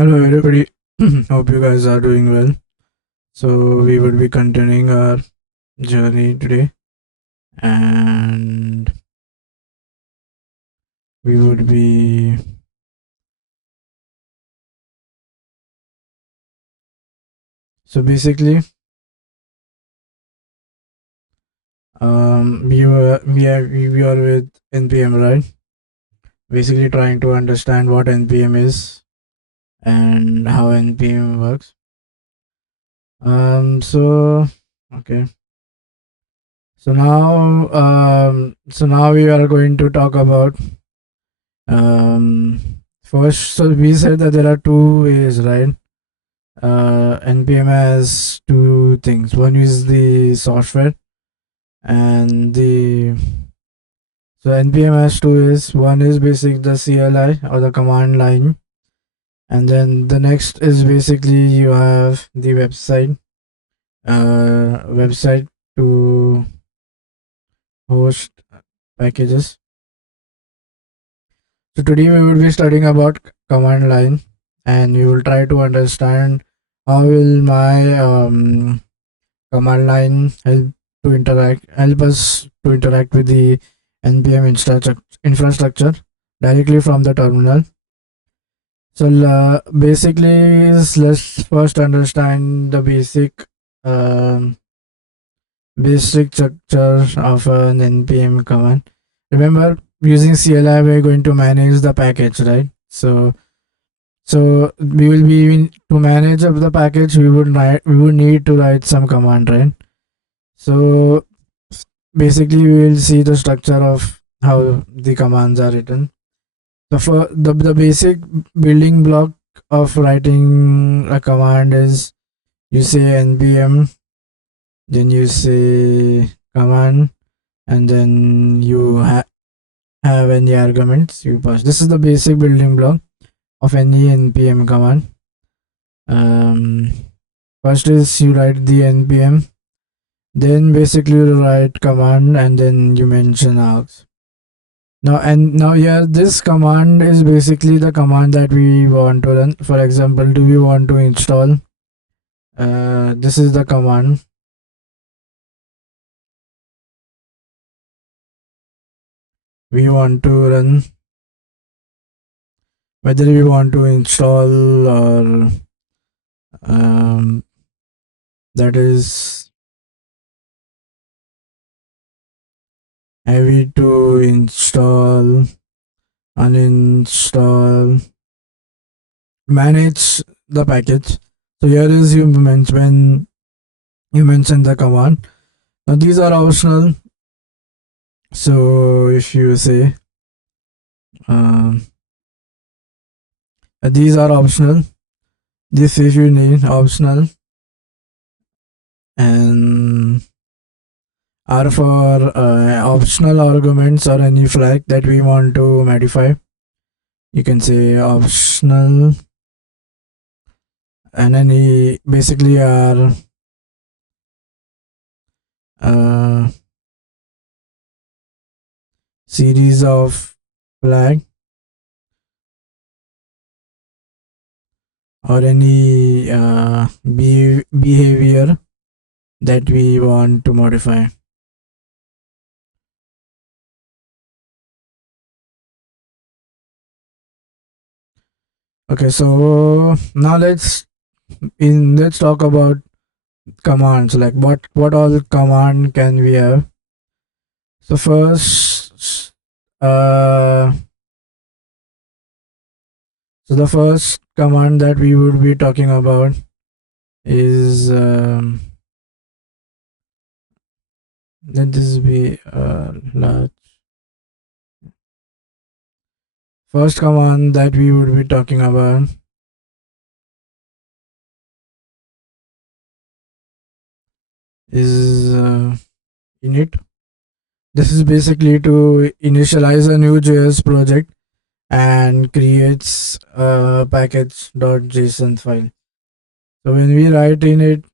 Hello everybody, hope you guys are doing well. So we will be continuing our journey today, and we would be so basically we are with npm, right? Basically trying to understand what npm is and how npm works. So okay, so now we are going to talk about first. So we said that there are two ways, right? npm has two things. One is the software, and the so npm has two ways. One is basic the CLI or the command line, and then the next is basically you have the website to host packages. So today we will be studying about command line, and we will try to understand how will my command line help us to interact with the npm infrastructure directly from the terminal. So basically let's first understand the um, basic structure of an npm command. Remember, using CLI we're going to manage the package, right? So we will be to manage of the package, we would need to write some command, right? So basically we will see the structure of how the commands are written. The basic building block of writing a command is you say npm, then you say command, and then you have any arguments you pass. This is the basic building block of any npm command. um, First is you write the npm, then basically you write command, and then you mention args. Now here this command is basically the command that we want to run. For example, do we want to install? This is the command we want to run, whether we want to install or um, that is heavy to install, uninstall, manage the package. So here is when you mention the command. Now these are optional. So if you say um, these are optional, this if you need optional, and are for optional arguments or any flag that we want to modify. You can say optional, and any basically are uh, series of flag or any behavior that we want to modify. Okay, so now let's talk about commands, like what all command can we have. So first so the first command that we would be talking about is let this be large. First command that we would be talking about is init. This is basically to initialize a new JS project and creates a package.json file. So when we write init,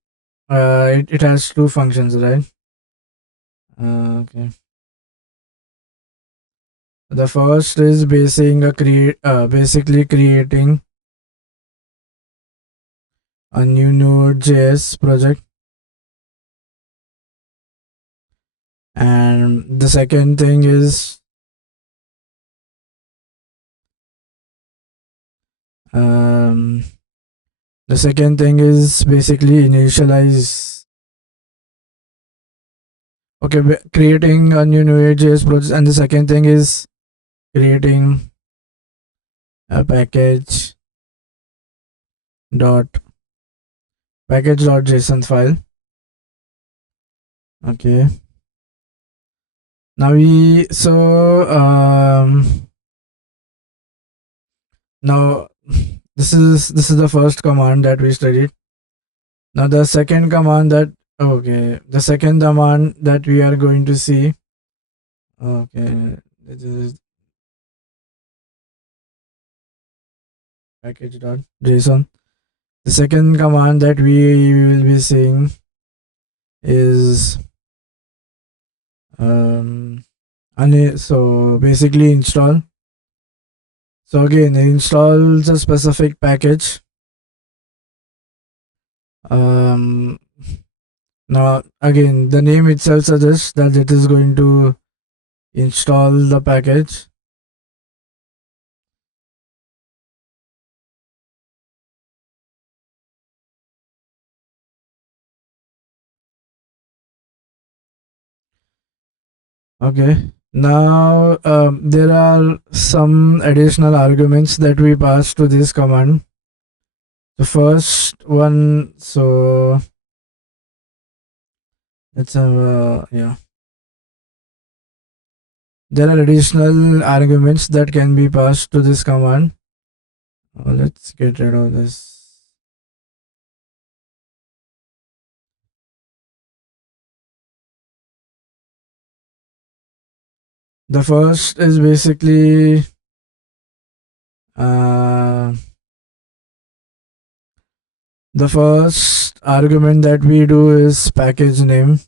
it has two functions, right? Okay. The first is basically creating a new Node.js project, and the second thing is um, basically initialize. Okay, creating a new Node.js project, and the second thing is creating a dot package.json file. Okay, now now this is the first command that we studied. Now the second command that we are going to see. Okay, this is package.json. The second command that we will be seeing is so basically install. So again, it installs a specific package. Now again, the name itself suggests that it is going to install the package. Okay. Now there are some additional arguments that we pass to this command. The first one, so let's have yeah. There are additional arguments that can be passed to this command. Let's get rid of this. The first is basically the first argument that we do is package name.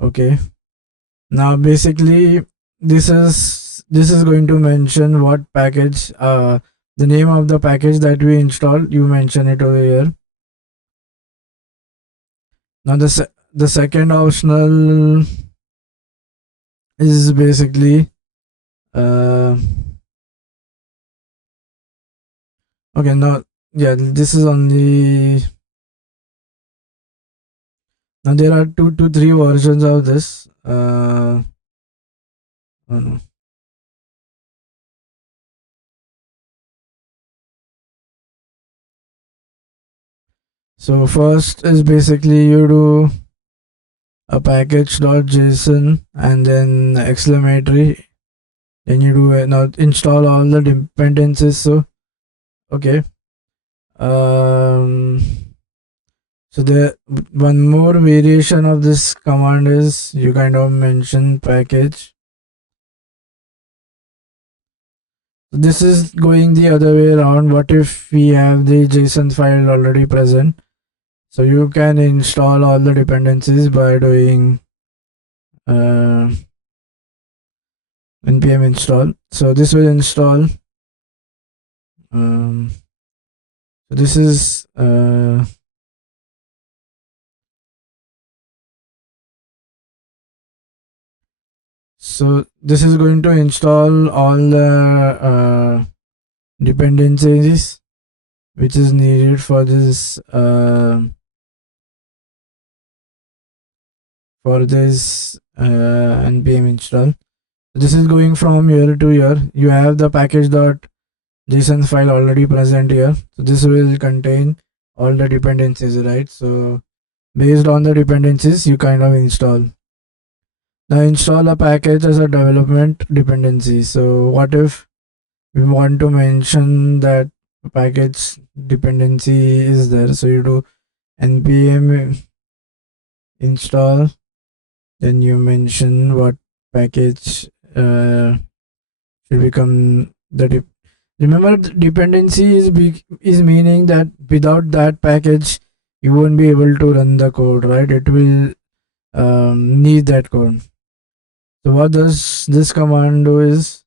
Okay. Now basically this is going to mention what package the name of the package that we installed. You mention it over here. Now the second optional is basically okay. Now yeah, this is only. Now there are 2 to 3 versions of this. Oh no. So first is basically you do a package.json and then exclamatory. Then you do now install all the dependencies. So okay. So the one more variation of this command is you kind of mention package. This is going the other way around. What if we have the JSON file already present? So you can install all the dependencies by doing npm install. So this will install. So this is so this is going to install all the dependencies which is needed for this npm install. This is going from here to here. You have the package.json file already present here. So this will contain all the dependencies, right? So based on the dependencies, you kind of install. Now install a package as a development dependency. So what if we want to mention that package dependency is there? So you do npm install, then you mention what package should become the remember dependency is meaning that without that package you won't be able to run the code, right? It will need that code. So what does this command do is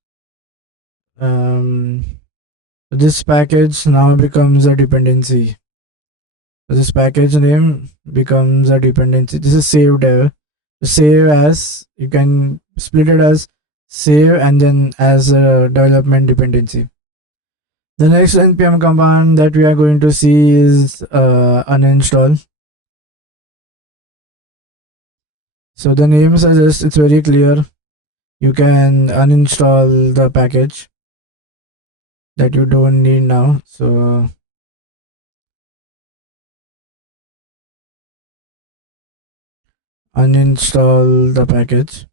This package now becomes a dependency. So this package name becomes a dependency. This is saved save as, you can split it as save and then as a development dependency. The next npm command that we are going to see is uninstall. So the name suggests, it's very clear, you can uninstall the package that you don't need now. So uninstall the package.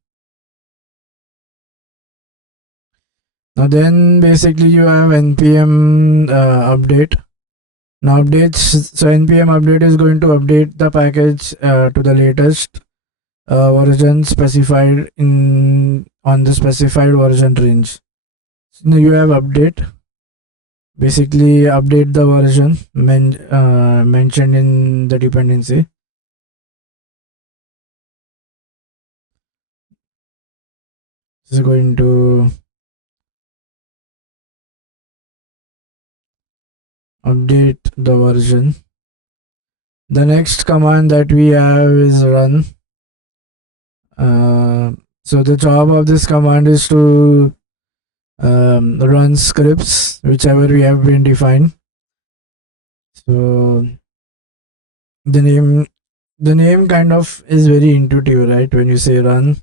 Now then basically you have npm update. Now updates, so npm update is going to update the package to the latest version specified in on the specified version range. So now you have update, basically update the version mentioned in the dependency. This is going to update the version. The next command that we have is run. So the job of this command is to run scripts whichever we have been defined. So the name kind of is very intuitive, right? When you say run,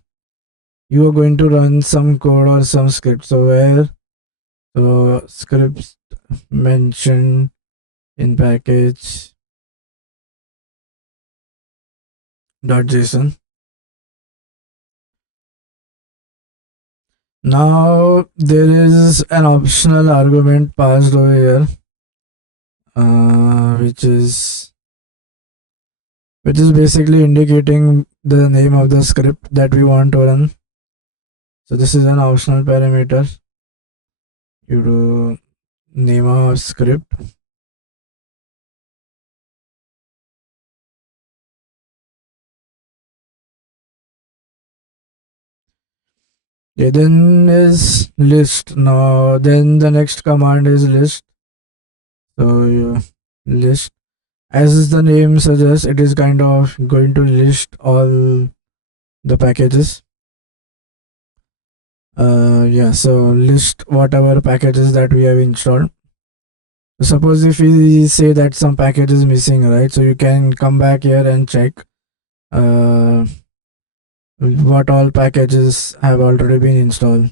you are going to run some code or some script. So where scripts mentioned in package.json. Now there is an optional argument passed over here, which is basically indicating the name of the script that we want to run. So this is an optional parameter. You do name of script. Yeah, then is list. Now then the next command is list. So you list, as the name suggests, it is kind of going to list all the packages. Yeah, so list whatever packages that we have installed. Suppose if we say that some package is missing, right? So you can come back here and check what all packages have already been installed.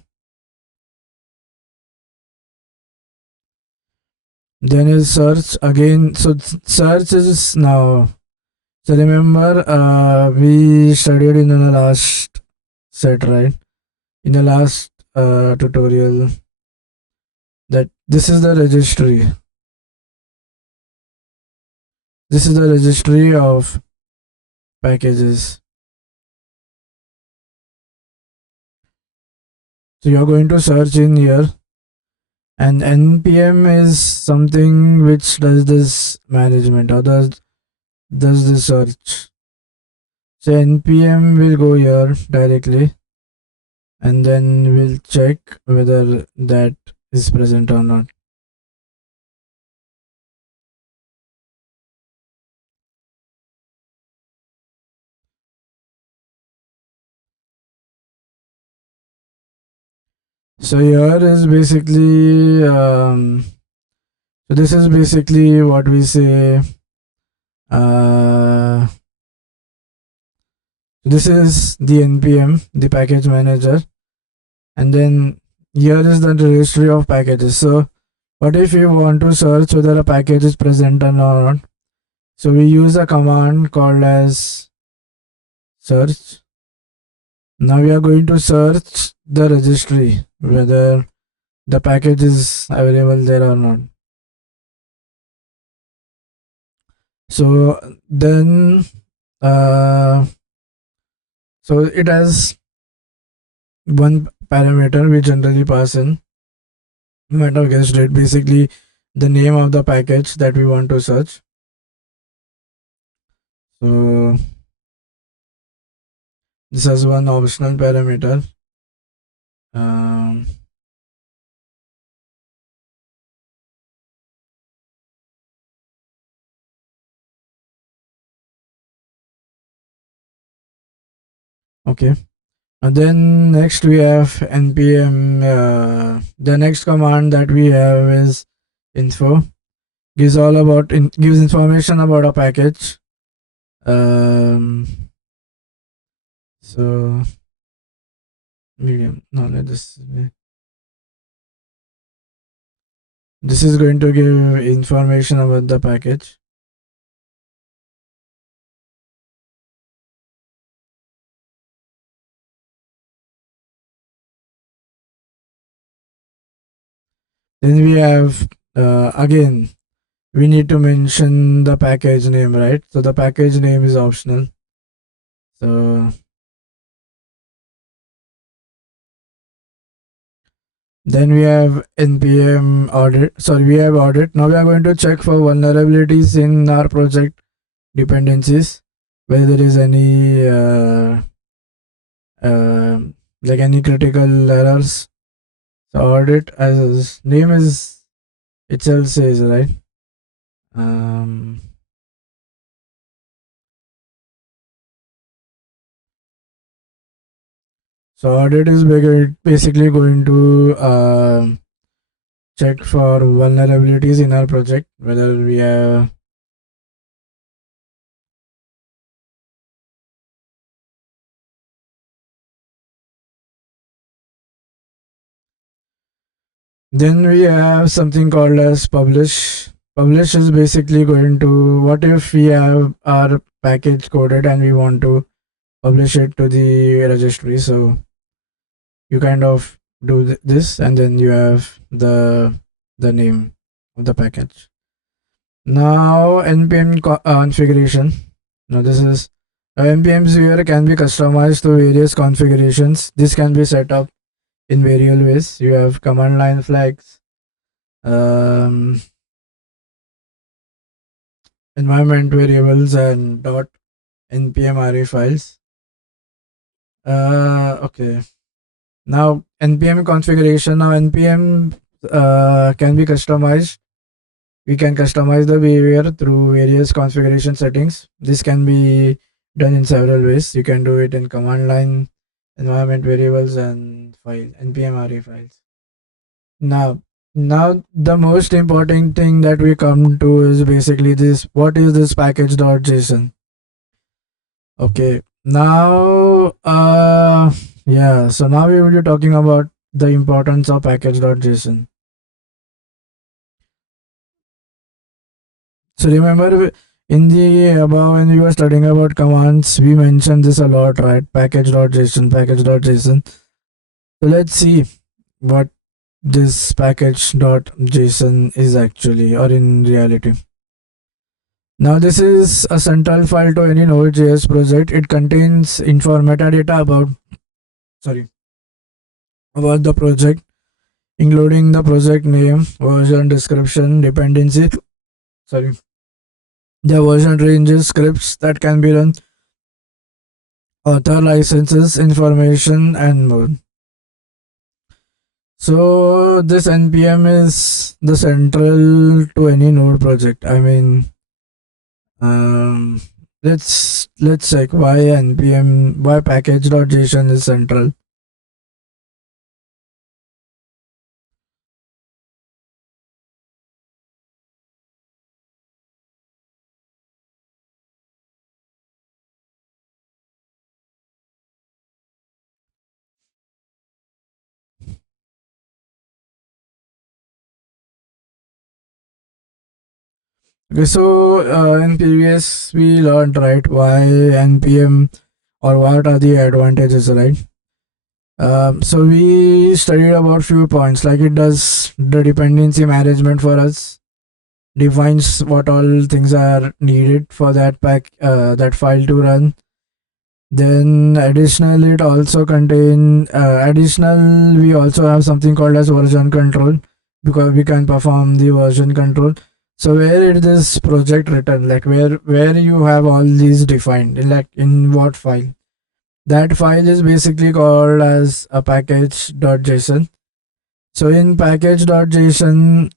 Then is search again. So search is now. So remember, we studied in the last set, right? In the last tutorial, that this is the registry. This is the registry of packages. So you're going to search in here, and npm is something which does this management or does the search. So npm will go here directly, and then we'll check whether that is present or not. So here is basically so this is basically what we say. This is the npm, the package manager, and then here is the registry of packages. So what if you want to search whether a package is present or not? So we use a command called as search. Now we are going to search the registry whether the package is available there or not. So then so it has one parameter we generally pass in. You might have guessed it, basically the name of the package that we want to search. So this has one optional parameter. Okay. And then next we have npm. The next command that we have is info. Gives information about a package. Um, so medium. No, let this is going to give information about the package. Then we have again we need to mention the package name, right? So the package name is optional. So then we have npm audit. Sorry, we have audit. Now we are going to check for vulnerabilities in our project dependencies, whether there is any uh, like any critical errors. So audit, as name is itself says, right? Um, so audit is basically going to check for vulnerabilities in our project, whether we have. Then we have something called as publish. Publish is basically going to, what if we have our package coded and we want to publish it to the registry. So you kind of do this, and then you have the name of the package. Now npm configuration. Now this is npm viewer can be customized to various configurations. This can be set up in various ways. You have command line flags, um, environment variables, and .npm array files. Okay. Now npm configuration. Now npm can be customized. We can customize the behavior through various configuration settings. This can be done in several ways. You can do it in command line, environment variables, and npm array files. Now the most important thing that we come to is basically this. What is this package.json? Okay. Now, yeah. So now we will be talking about the importance of package.json. So remember, in the above when we were studying about commands, we mentioned this a lot, right? Package.json, package.json. So let's see what this package.json is actually, or in reality. Now this is a central file to any Node.js project. It contains metadata about the project, including the project name, version, description, dependency, sorry, the version ranges, scripts that can be run, author licenses, information, and more. So this npm is the central to any node project. I mean, um, let's check why package.json is central. Okay, so in previous we learned, right, why npm, or what are the advantages, right? So we studied about few points, like it does the dependency management for us, defines what all things are needed for that file to run. Then additionally, it also contain additional. We also have something called as version control, because we can perform the version control. So where is this project written? Like where you have all these defined? Like in what file? That file is basically called as a package.json. So in package.json,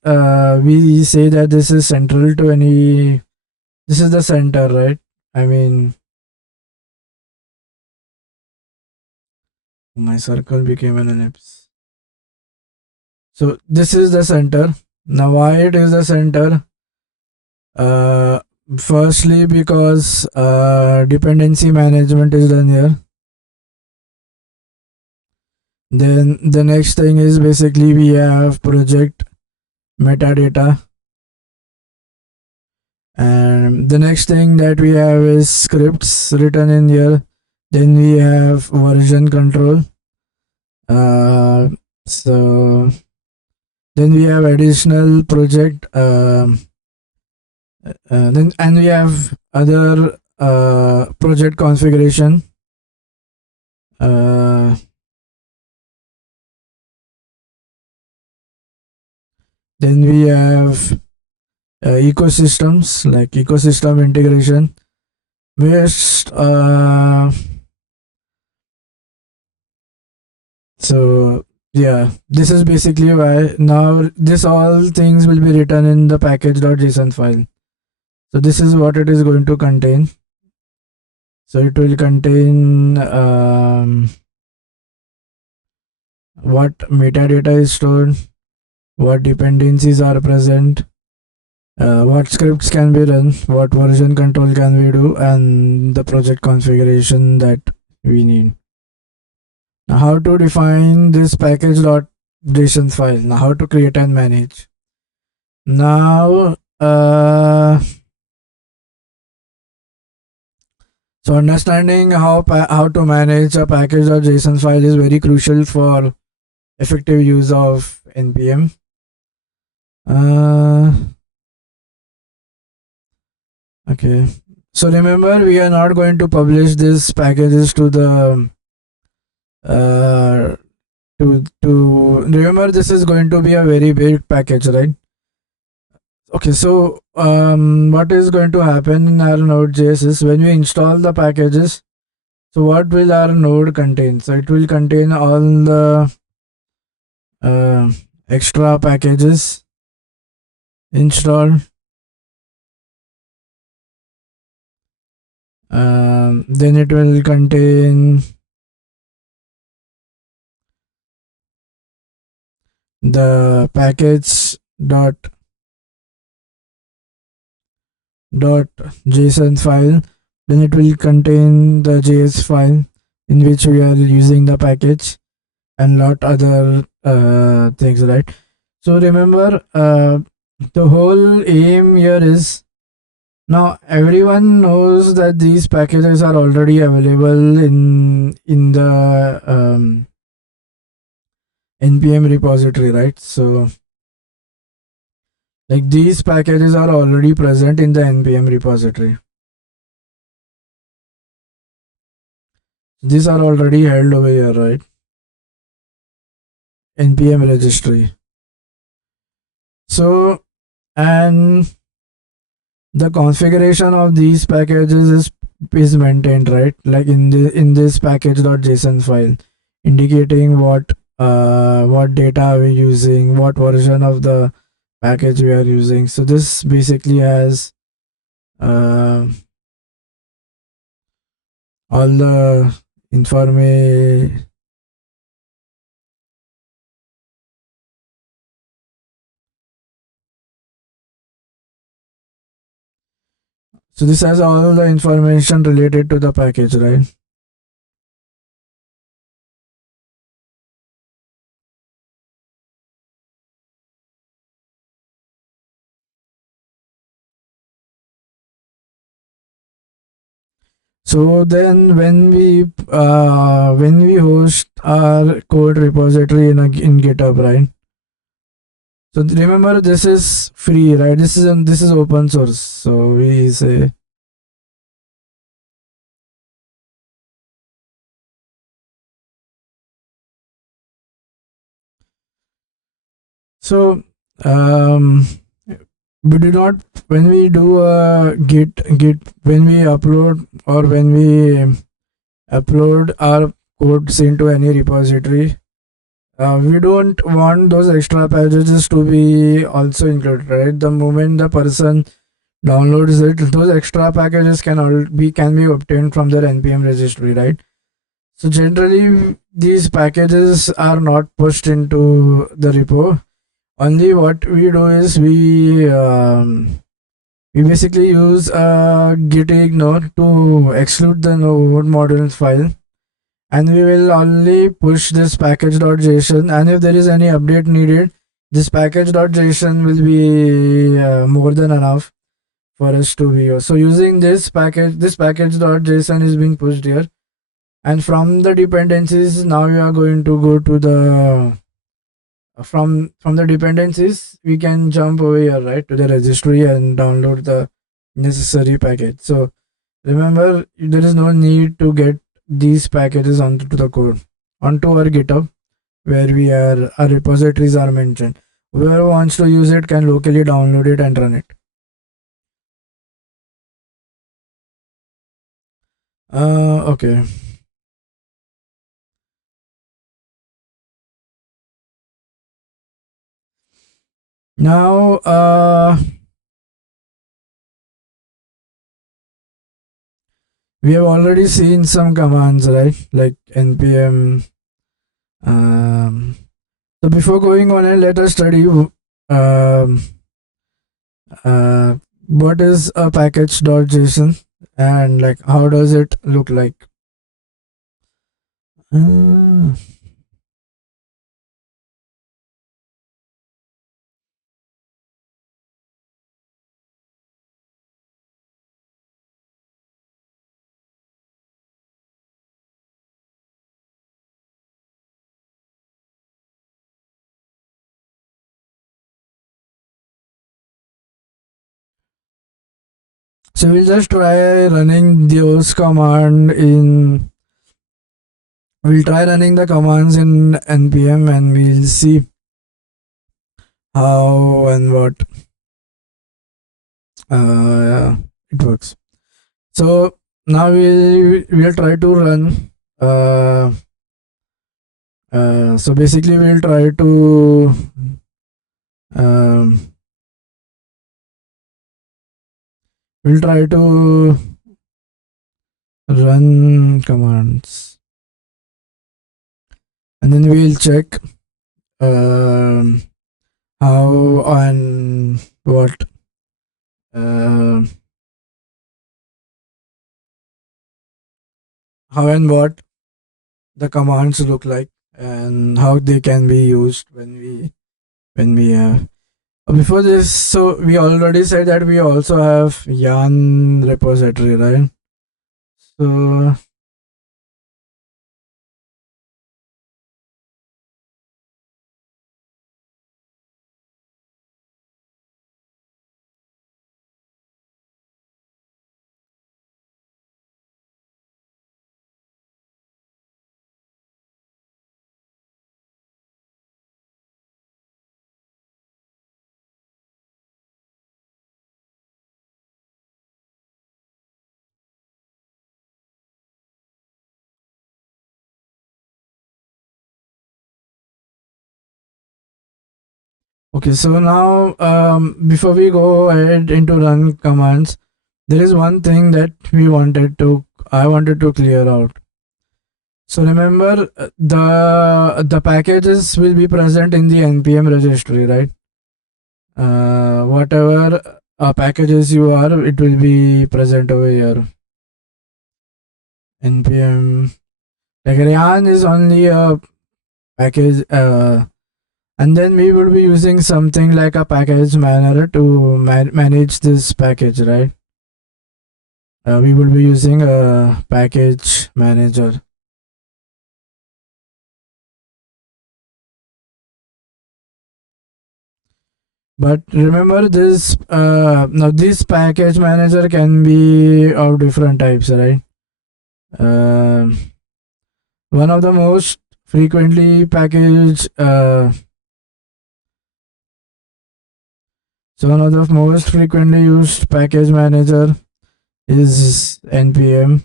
we say that this is central to any. This is the center, right? I mean, My circle became an ellipse. So this is the center. Now why it is the center? Uh, Firstly, because dependency management is done here. Then the next thing is basically we have project metadata, and the next thing that we have is scripts written in here. Then we have version control. So then we have additional project. Then and we have other project configuration. Then we have ecosystems, like ecosystem integration. Which so yeah, this is basically why now this all things will be written in the package.json file. So this is what it is going to contain. So it will contain what metadata is stored, what dependencies are present, what scripts can be run, what version control can we do, and the project configuration that we need. Now how to define this package.json file. Now how to create and manage. Now so understanding how to manage a package.json file is very crucial for effective use of npm. Okay, so remember we are not going to publish these packages to the to remember this is going to be a very big package, right? Okay, so what is going to happen in our Node.js is when we install the packages, so what will our node contain? So it will contain all the extra packages installed. Then it will contain the package.json file. Then it will contain the JS file in which we are using the package and lot other things, right? So remember, the whole aim here is now everyone knows that these packages are already available in the npm repository, right? So like these packages are already present in the npm repository. These are already held over here, right? npm registry. So and the configuration of these packages is maintained, right? Like in this package.json file, indicating what data are we using, what version of the package we are using. So this basically has all the information. So this has all the information related to the package, right? So then when we host our code repository in GitHub, right? So remember this is free, right? This is open source. So we say so we do not, when we do a git when we upload or when we upload our codes into any repository, we don't want those extra packages to be also included, right? The moment the person downloads it, those extra packages can be obtained from their npm registry, right? So generally, these packages are not pushed into the repo. Only what we do is we basically use git ignore to exclude the node modules file, and we will only push this package.json, and if there is any update needed, this package.json will be more than enough for us to be used. So using this package.json is being pushed here, and from the dependencies now we are going to go to the from the dependencies we can jump over here, right, to the registry and download the necessary package. So remember, there is no need to get these packages onto the code onto our GitHub, where our repositories are mentioned. Whoever wants to use it can locally download it and run it. Okay. Now, we have already seen some commands, right? Like npm. So before going on, let us study what is a package.json and like how does it look like. Uh, so we'll just try running those command in. We'll try running the commands in npm and we'll see how and what it works. So now we'll try to run. So basically, um, we'll try to run commands, and then we'll check um, how and what how and what the commands look like and how they can be used when we have. Before this, so we already said that we also have yarn repository, right? So okay, so now before we go ahead into run commands, there is one thing that I wanted to clear out. So remember, the packages will be present in the npm registry, right? Whatever packages you are, it will be present over here. Npm, like Ryan is only a package, and then we will be using something like a package manager to manage this package, right? We will be using a package manager. But remember this, now this package manager can be of different types, right? One of the most frequently packaged, so one of the most frequently used package manager is npm,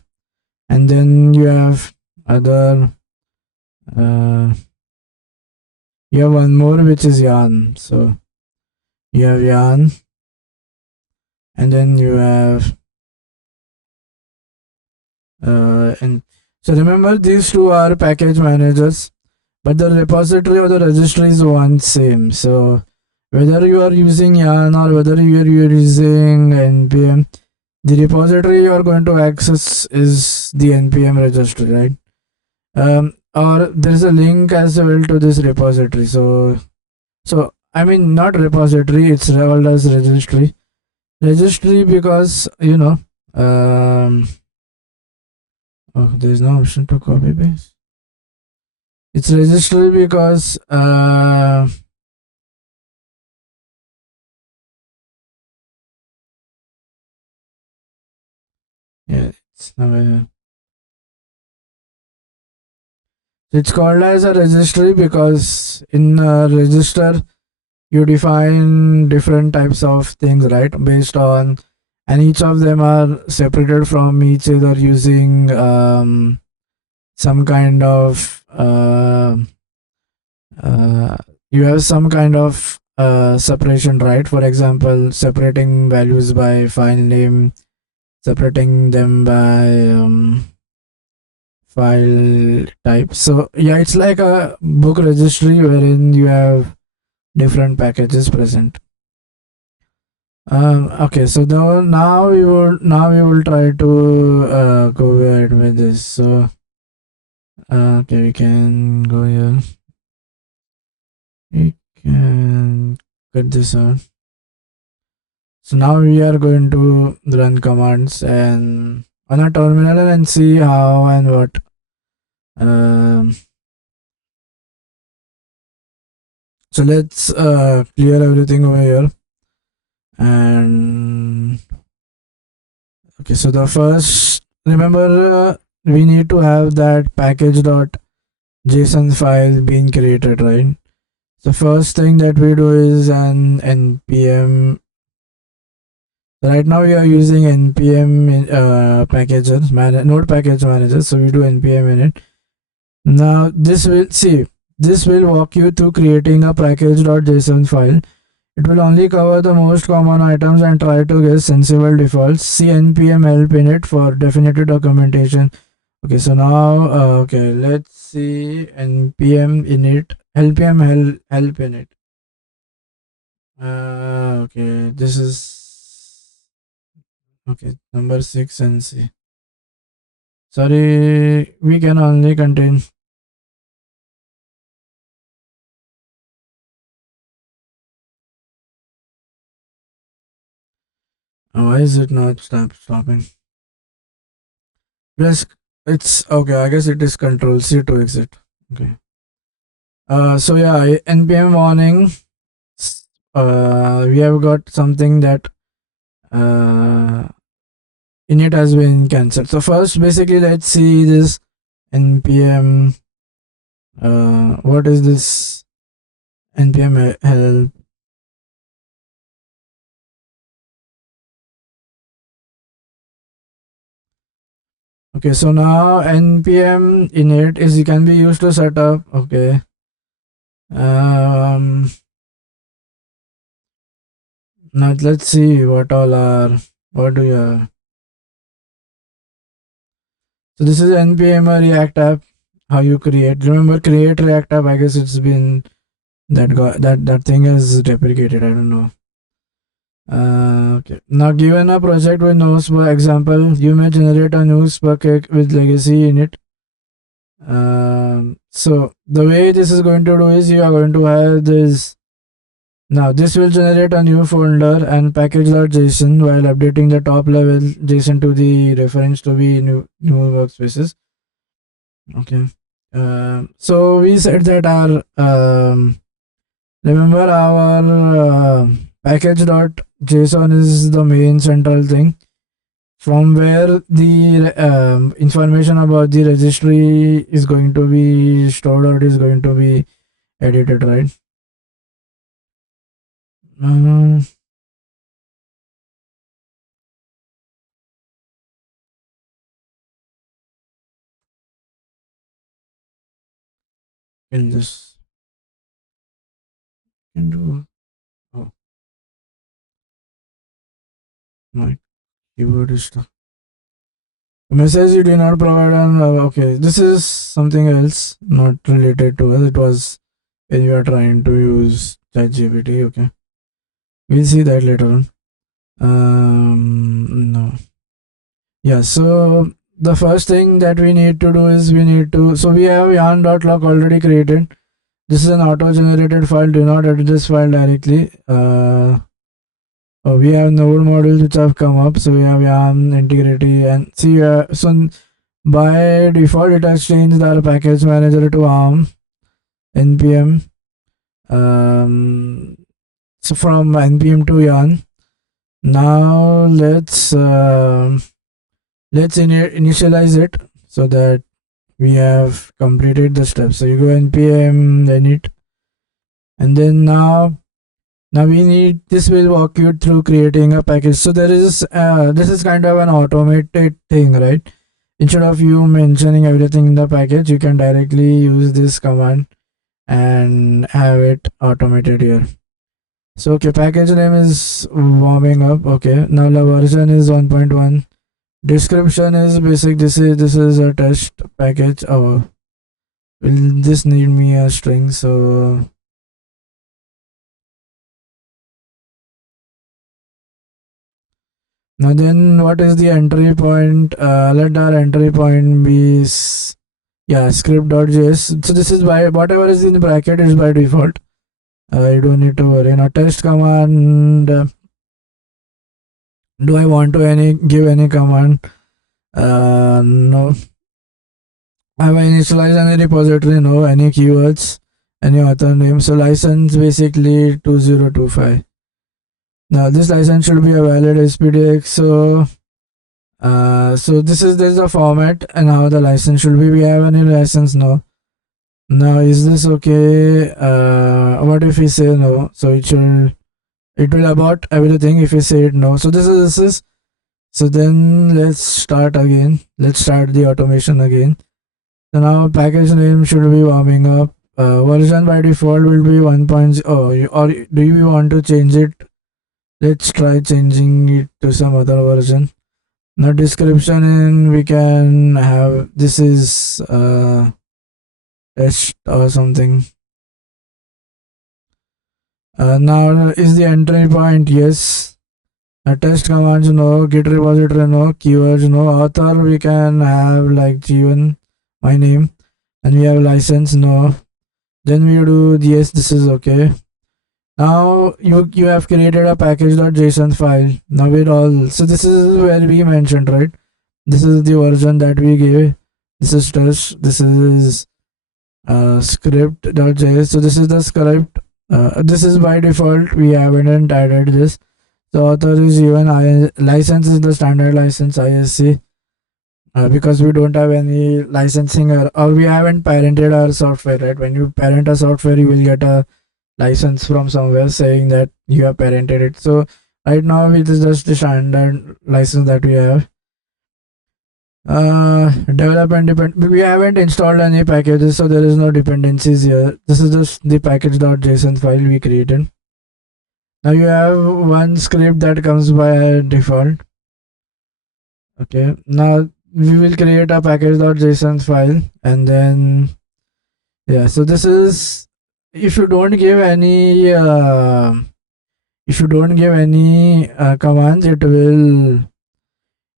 and then you have other, you have one more which is yarn. So you have yarn, and then you have and So remember, these two are package managers, but the repository or the registry is one same. So whether you are using yarn or whether you are using npm, the repository you are going to access is the npm registry, right? Or there is a link as well to this repository. So I mean, not repository, it's called as registry because oh, there's no option to copy paste. It's registry because yeah, it's called as a registry because in a register you define different types of things, right, based on, and each of them are separated from each other using some kind of uh, you have some kind of separation, right? For example, separating values by file name, separating them by file type. So yeah, it's like a book registry wherein you have different packages present. Okay, so now we will try to go ahead with this. So okay, we can go here. We can cut this out. So now we are going to run commands and on a terminal and see how and what. Um, so let's clear everything over here. And okay, so the first, remember, we need to have that package.json file being created, right? The first thing that we do is an npm. Right now we are using npm packages, node package manager. So we do npm in it. Now this will walk you through creating a package.json file. It will only cover the most common items and try to guess sensible defaults. See npm help in it for definitive documentation. Okay, so now okay, let's see npm init help in it. Okay, this is okay, number 6 and C. Sorry, we can only contain. Why is it not stopping? Press. It's okay. I guess it is Control C to exit. Okay. So yeah, npm warning. We have got something that uh, init has been cancelled. So first, basically, let's see this npm. What is this npm help? Okay, so now npm init is can be used to set up. Okay. Now let's see what all are. What do you have? So this is npm React app. How you create? Remember create React app? I guess it's been that thing is deprecated. I don't know. Okay. Now given a project with no for example, you may generate a new bucket with legacy in it. So the way this is going to do is you are going to have this. Now this will generate a new folder and package.json while updating the top level JSON to the reference to be new workspaces. Okay. So we said that our remember our package.json is the main central thing from where the information about the registry is going to be stored or it is going to be edited, right? Um, in this can do. Oh, my keyboard is stuck. Message you did not provide on. Okay, this is something else, not related to us. It was when you are trying to use ChatGPT. Okay, we'll see that later on. No. Yeah, so the first thing that we need to do is we need to. So we have yarn.log already created. This is an auto-generated file. Do not edit this file directly. We have node modules which have come up. So we have yarn integrity and see. So by default, it has changed our package manager to ARM npm. So from npm to yarn. Now let's initialize it so that we have completed the steps. So you go npm init, and then now we need, this will walk you through creating a package. So there is this is kind of an automated thing, right? Instead of you mentioning everything in the package, you can directly use this command and have it automated here. So okay, package name is warming up. Okay, now the version is 1.1. Description is basic. This is a test package. Oh, will this need me a string? So now then, what is the entry point? Let our entry point be script.js. So this is by whatever is in the bracket is by default. You don't need to worry. Now test command. Do I want to give any command? No. Have I initialized any repository? No. Any keywords? Any author name? So license basically 2025. Now this license should be a valid SPDX. So this is the format and how the license should be. We have any license? No. Now is this okay? What if we say no? So it will abort everything if we say it no. So this is. So then let's start again. Let's start the automation again. So now package name should be warming up. Version by default will be 1.0, or do you want to change it? Let's try changing it to some other version. Now description, and we can have, this is test or something. Now is the entry point? Yes. Test commands, no. Git repository, no. Keywords, no. Author, we can have like G1, my name, and we have license, no. Then we do yes, this is okay. Now you have created a package.json file. Now it all, so this is where we mentioned, right? This is the version that we gave. This is test. This is script.js. So this is the script. This is by default. We haven't added this. The author is even license is the standard license ISC. Because we don't have any licensing, or we haven't parented our software, right? When you parent a software, you will get a license from somewhere saying that you have parented it. So right now it is just the standard license that we have. Development depend, we haven't installed any packages, so there is no dependencies here. This is just the package.json file we created. Now you have one script that comes by default. Okay, now we will create a package.json file, and then yeah, so this is, if you don't give any commands, it will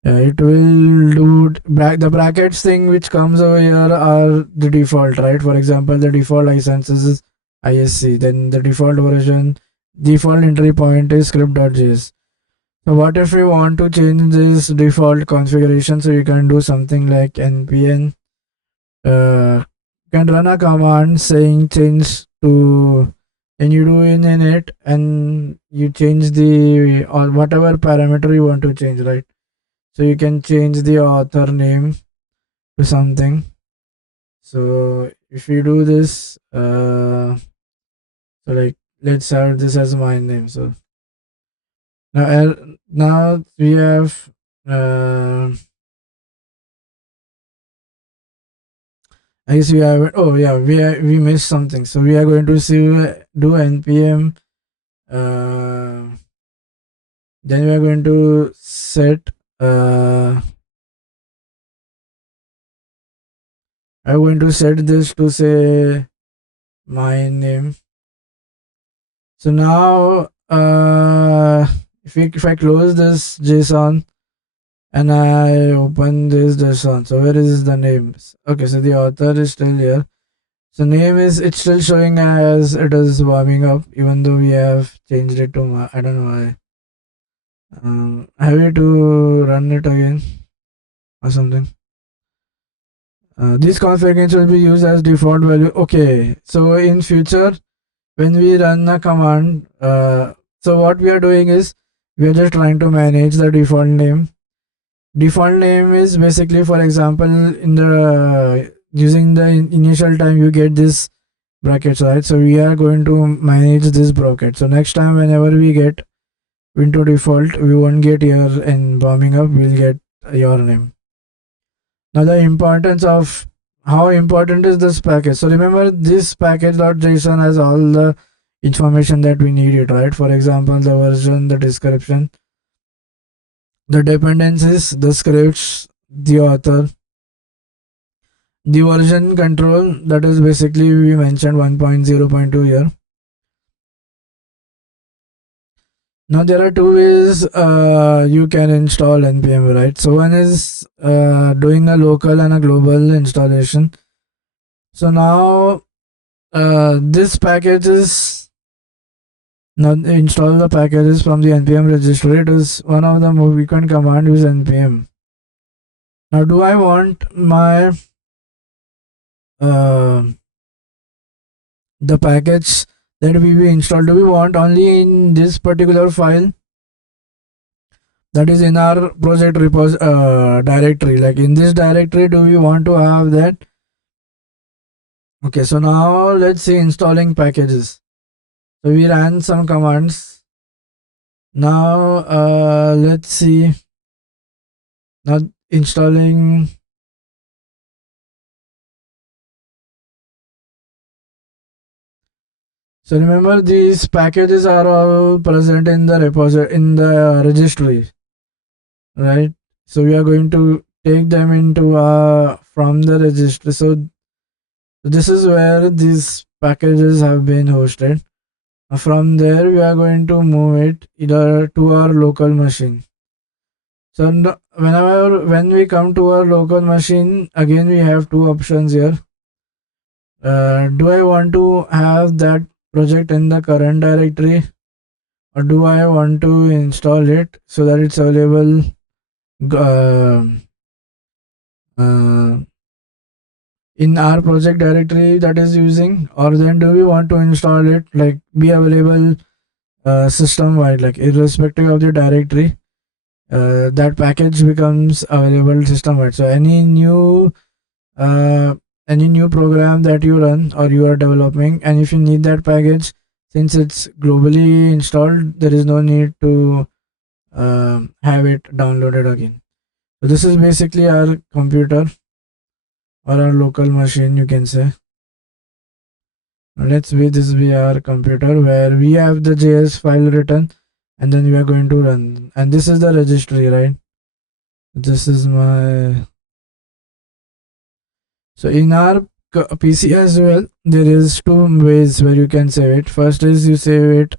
do the brackets thing which comes over here are the default, right? For example, the default license is ISC, then the default version, default entry point is script.js. So what if we want to change this default configuration? So you can do something like npm can run a command saying change to, and you do in it, and you change the, or whatever parameter you want to change, right? So you can change the author name to something. So if you do this, so like let's have this as my name. So now we have I guess we have, oh yeah, we missed something. So we are going to see, do npm, then we are going to set I'm going to set this to say my name. So now, if I close this JSON and I open this JSON, so where is the name? Okay, so the author is still here. So name is, it's still showing as it is warming up, even though we have changed it to I don't know why. I have to run it again or something. This configuration will be used as default value. Okay, so in future when we run a command, so what we are doing is we are just trying to manage the default name. Default name is basically, for example, in the using the initial time you get this brackets, right? So we are going to manage this bracket. So next time whenever we get into default, we won't get here in warming up, we'll get your name. Now the importance of how important is this package. So remember, this package.json has all the information that we need it, right? For example, the version, the description, the dependencies, the scripts, the author, the version control, that is basically we mentioned 1.0.2 here. Now there are two ways you can install npm, right? So one is doing a local and a global installation. So now this package is now install the packages from the npm registry. It is one of the more frequent command use npm. Now do I want my the package that we will install, do we want only in this particular file that is in our project directory, like in this directory, do we want to have that? Okay, so now let's see installing packages. So we ran some commands. Now let's see. Now installing. So remember, these packages are all present in the repository, in the registry, right? So we are going to take them into from the registry. So this is where these packages have been hosted. From there we are going to move it either to our local machine. So when we come to our local machine, again we have two options here. Do I want to have that project in the current directory, or do I want to install it so that it's available uh, uh, in our project directory that is using, or then do we want to install it like be available system wide, like irrespective of the directory, that package becomes available system wide. So uh, any new program that you run or you are developing, and if you need that package, since it's globally installed, there is no need to have it downloaded again. So this is basically our computer or our local machine, you can say. Let's be this be our computer where we have the JS file written, and then we are going to run, and this is the registry, right? This is my, so in our PC as well, there is two ways where you can save it. First is you save it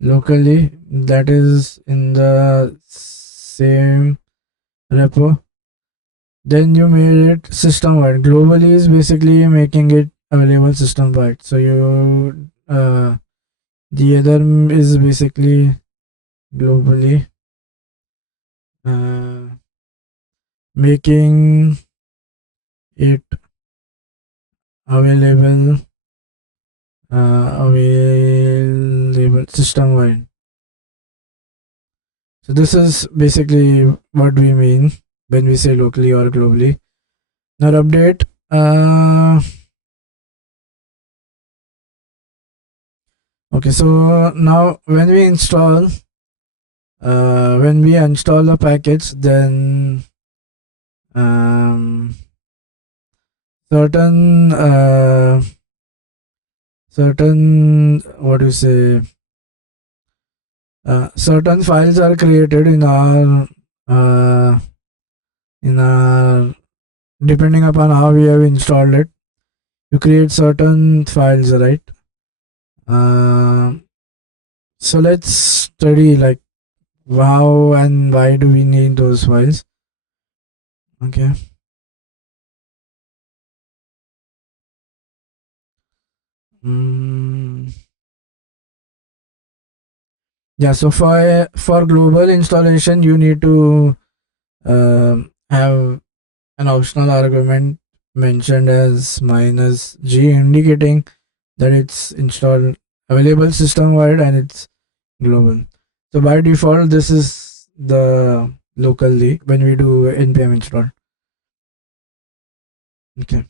locally, that is in the same repo. Then you made it system wide. Globally is basically making it available system wide. So you the other is basically globally making it available available system wide. So this is basically what we mean when we say locally or globally. Now update. Okay, so now when we install the package, then certain what do you say, certain files are created in our in our, depending upon how we have installed it, you create certain files, right? uh, so let's study like how and why do we need those files. Okay. mm, yeah, so for global installation you need to have an optional argument mentioned as -g, indicating that it's installed available system wide and it's global. So by default this is the locally when we do npm install. Okay.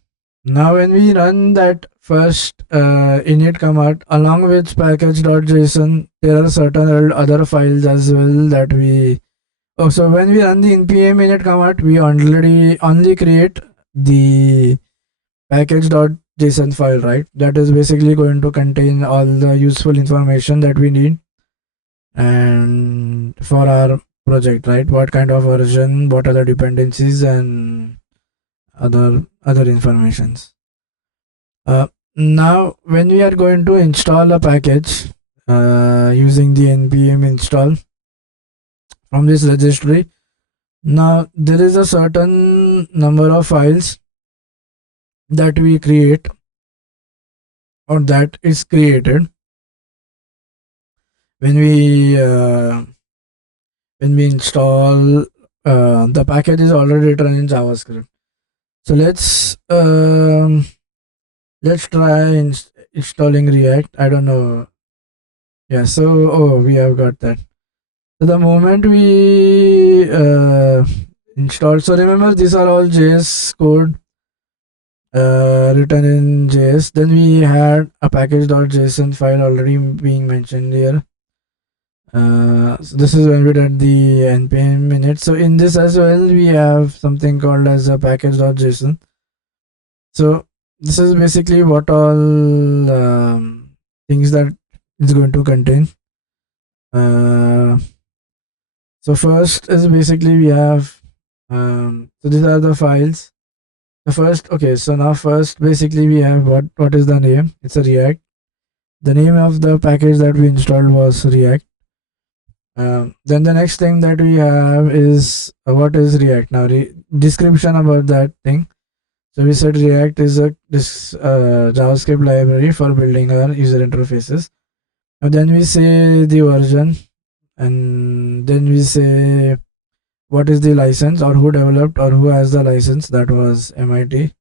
Now when we run that first init command along with package.json, there are certain other files as well that we. Oh, so when we run the npm init command, we already only create the package.json file, right? That is basically going to contain all the useful information that we need and for our project, right? What kind of version, what are the dependencies, and other informations. Now, when we are going to install a package using the npm install from this registry, now there is a certain number of files that we create or that is created when we install the package is already written in JavaScript. So let's try installing React. I don't know. Yeah. So we have got that. So the moment we install, so remember these are all JS code written in JS. Then we had a package.json file already being mentioned here. So this is when we did the npm init. So in this as well, we have something called as a package.json. So this is basically what all things that it's going to contain. So first is basically we have so these are the files. The first, okay, so now first basically we have what is the name? It's a React. The name of the package that we installed was React. Then the next thing that we have is what is React. Now description about that thing. So we said React is a JavaScript library for building our user interfaces. And then we say the version, and then we say what is the license or who developed or who has the license. That was MIT.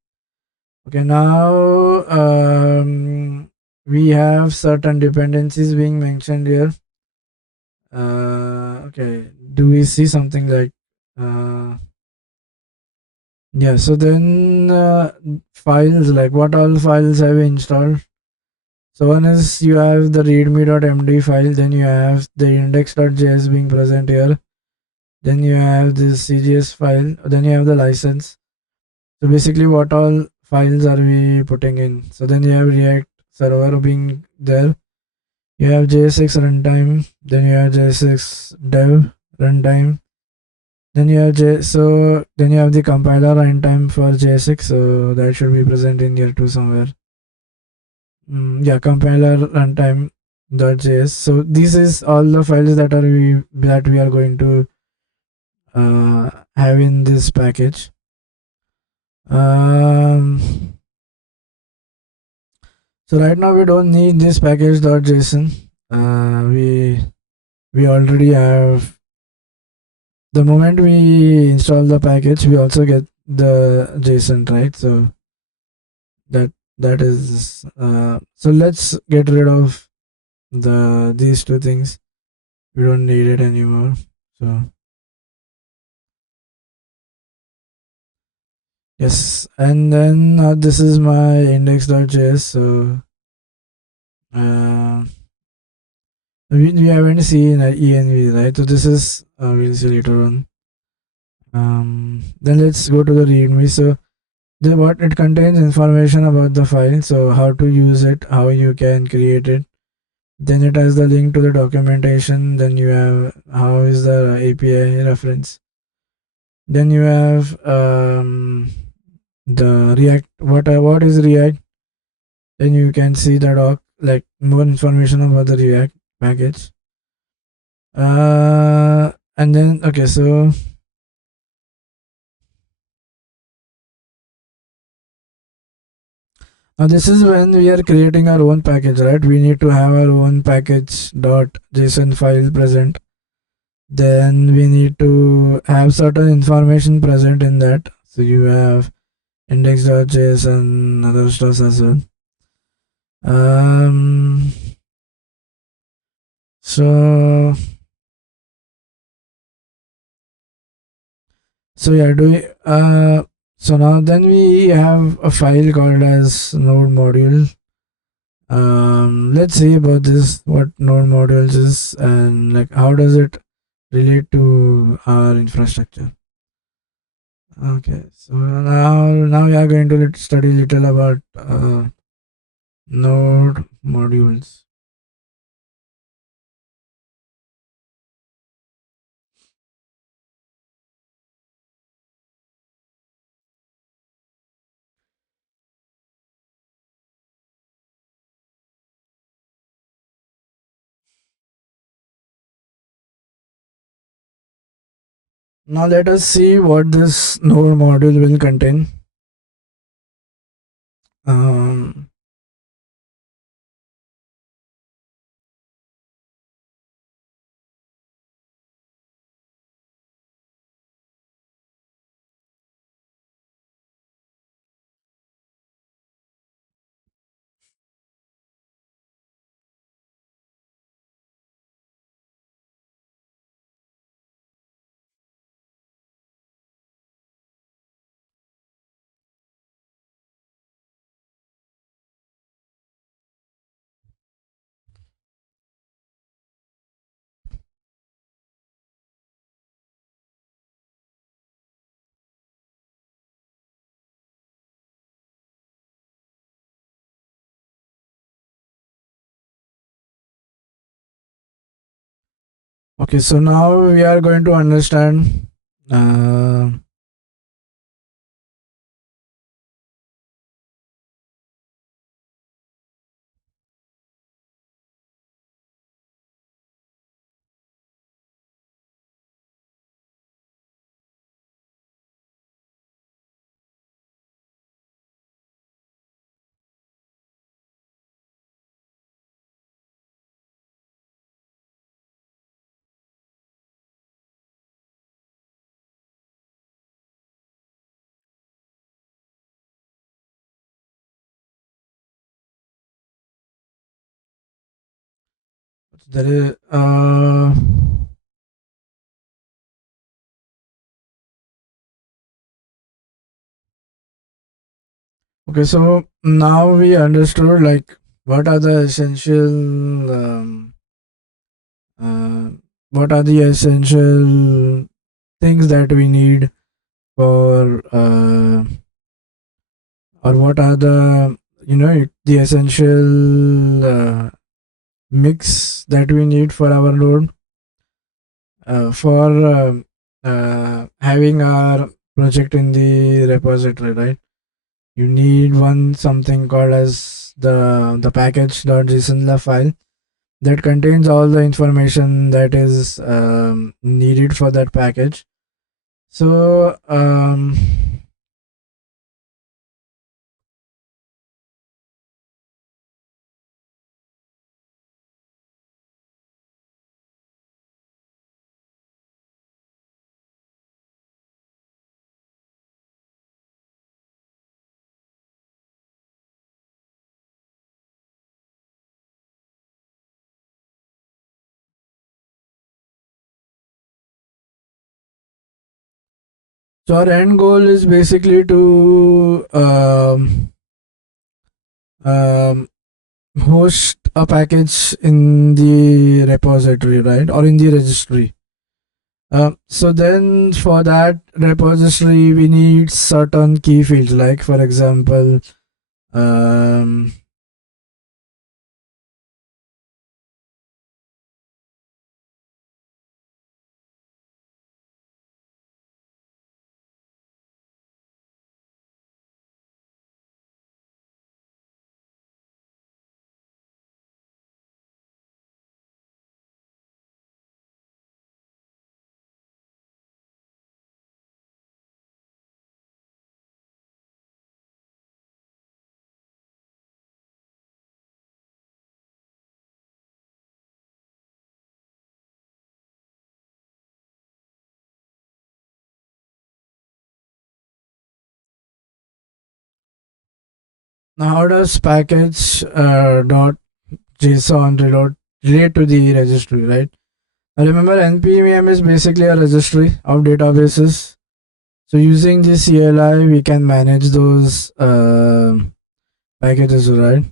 Okay, now we have certain dependencies being mentioned here. Okay, do we see something like yeah, so then files, like what all files have you installed? So one is you have the readme.md file, then you have the index.js being present here, then you have this CGS file, then you have the license. So basically what all files are we putting in? So then you have React server being there, you have JSX runtime, then you have JSX dev runtime, then you have then you have the compiler runtime for JSX, so that should be present in here too somewhere. Yeah, compiler runtime .js. So this is all the files that we are going to have in this package. So right now we don't need this package.json. We already have. The moment we install the package, we also get the JSON, right? So that is so let's get rid of these two things. We don't need it anymore. So yes, and then this is my index.js. So we haven't seen env, right? So this is we'll see later on. Then let's go to the readme. So what it contains information about the file, so how to use it, how you can create it. Then it has the link to the documentation. Then you have how is the API reference. Then you have the React. What is React? Then you can see the doc, like more information about the React package. And then okay, so now this is when we are creating our own package, right? We need to have our own package.json file present. Then we need to have certain information present in that. So you have index.json and other stuff as well. Um, so yeah, so now then we have a file called as node module. Let's see about this, what node modules is and like how does it relate to our infrastructure. Okay, so now we are going to study little about node modules. Now let us see what this node module will contain. Um, okay, so now we are going to understand. Uh, there is okay, so now we understood like what are the essential uh, what are the essential things that we need for or what are the the essential mix that we need for our node for having our project in the repository, right? You need one something called as the package.json file that contains all the information that is needed for that package. So our end goal is basically to um, host a package in the repository, right, or in the registry. So then for that repository, we need certain key fields, like for example, um, Now, how does package dot JSON relate to the registry, right? I remember npm is basically a registry of databases. So using the CLI, we can manage those packages, right?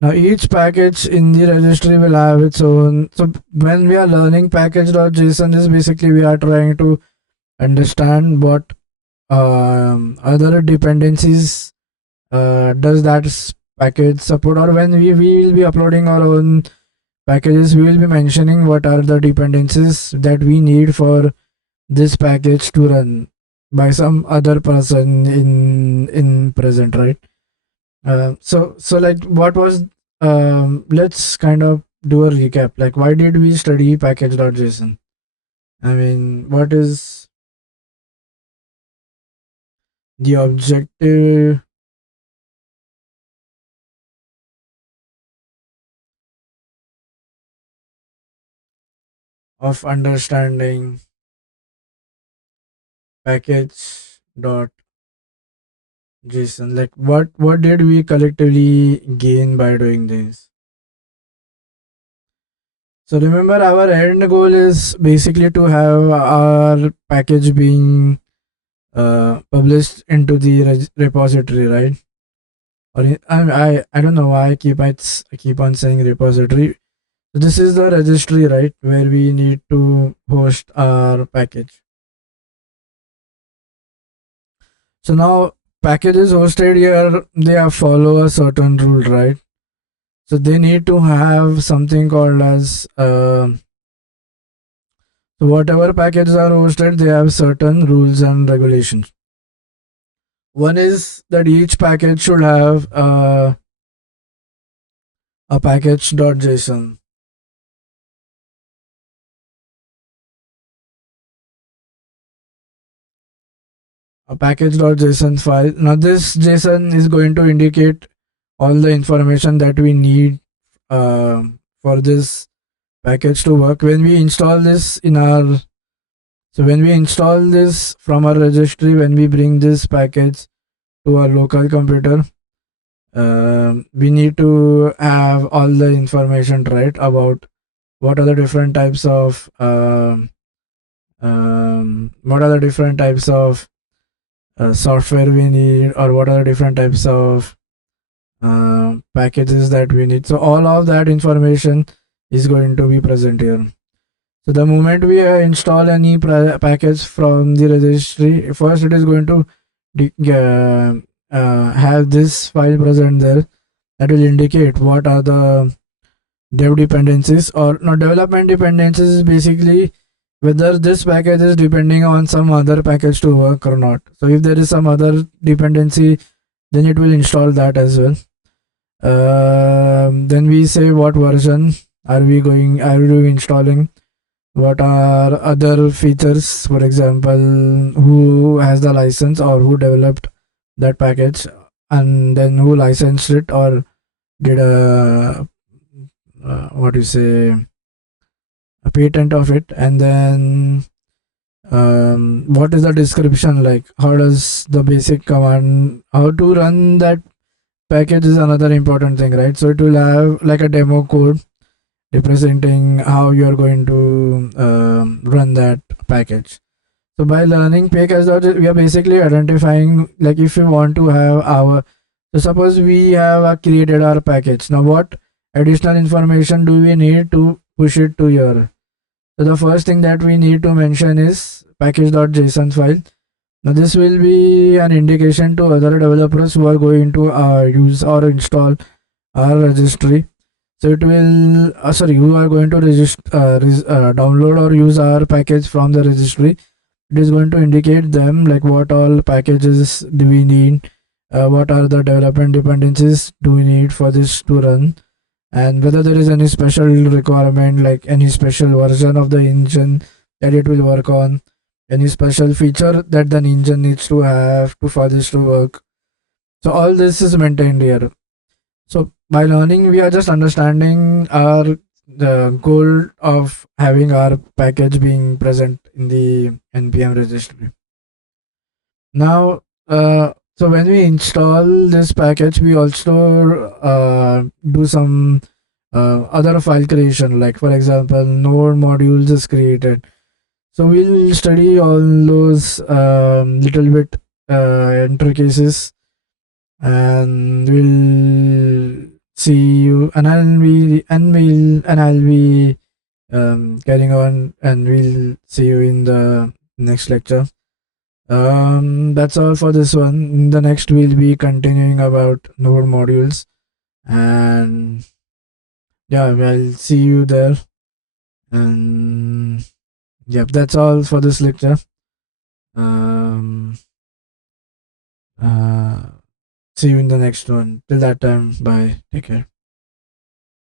Now each package in the registry will have its own. So when we are learning package.json, is basically we are trying to understand what other dependencies does that package support, or when we will be uploading our own packages, we will be mentioning what are the dependencies that we need for this package to run by some other person in present, right? So like what was let's kind of do a recap. Like why did we study package.json? I mean, what is the objective of understanding package.json? Like what did we collectively gain by doing this? So remember, our end goal is basically to have our package being published into the repository, right? Or I don't know why I keep on saying repository. So this is the registry, right, where we need to host our package. So now packages hosted here, they are follow a certain rule, right? So they need to have something called as so whatever packages are hosted, they have certain rules and regulations. One is that each package should have a package.json. A package.json file. Now this JSON is going to indicate all the information that we need uh, for this package to work. When we install this in our when we install this from our registry, when we bring this package to our local computer, we need to have all the information right about what are the different types of what are the different types of software we need, or what are the different types of packages that we need. So all of that information is going to be present here. So the moment we install any package from the registry, first it is going to have this file present there that will indicate what are the dev dependencies, or not development dependencies is basically whether this package is depending on some other package to work or not. So if there is some other dependency, then it will install that as well. Then we say what version are we installing, what are other features, for example, who has the license or who developed that package, and then who licensed it or did a what do you say, a patent of it, and then what is the description, like how does the basic command, how to run that package is another important thing, right? So it will have like a demo code representing how you are going to run that package. So by learning package, we are basically identifying, like if you want to have our, so suppose we have created our package. Now what additional information do we need to push it to your? So the first thing that we need to mention is package.json file. Now this will be an indication to other developers who are going to use or install our registry. So it will sorry, who are going to download or use our package from the registry. It is going to indicate them like what all packages do we need, what are the development dependencies do we need for this to run, and whether there is any special requirement, like any special version of the engine that it will work on, any special feature that the engine needs to have to for this to work. So all this is maintained here. So by learning, we are just understanding our the goal of having our package being present in the npm registry. Now So when we install this package, we also do some other file creation. Like for example, node modules is created. So we'll study all those little bit intricacies, and we'll see you. And I'll be carrying on, and we'll see you in the next lecture. That's all for this one. In the next, we'll be continuing about node modules, and yeah, I'll see you there. And yep, that's all for this lecture. Um, uh, See you in the next one. Till that time, bye. Take care.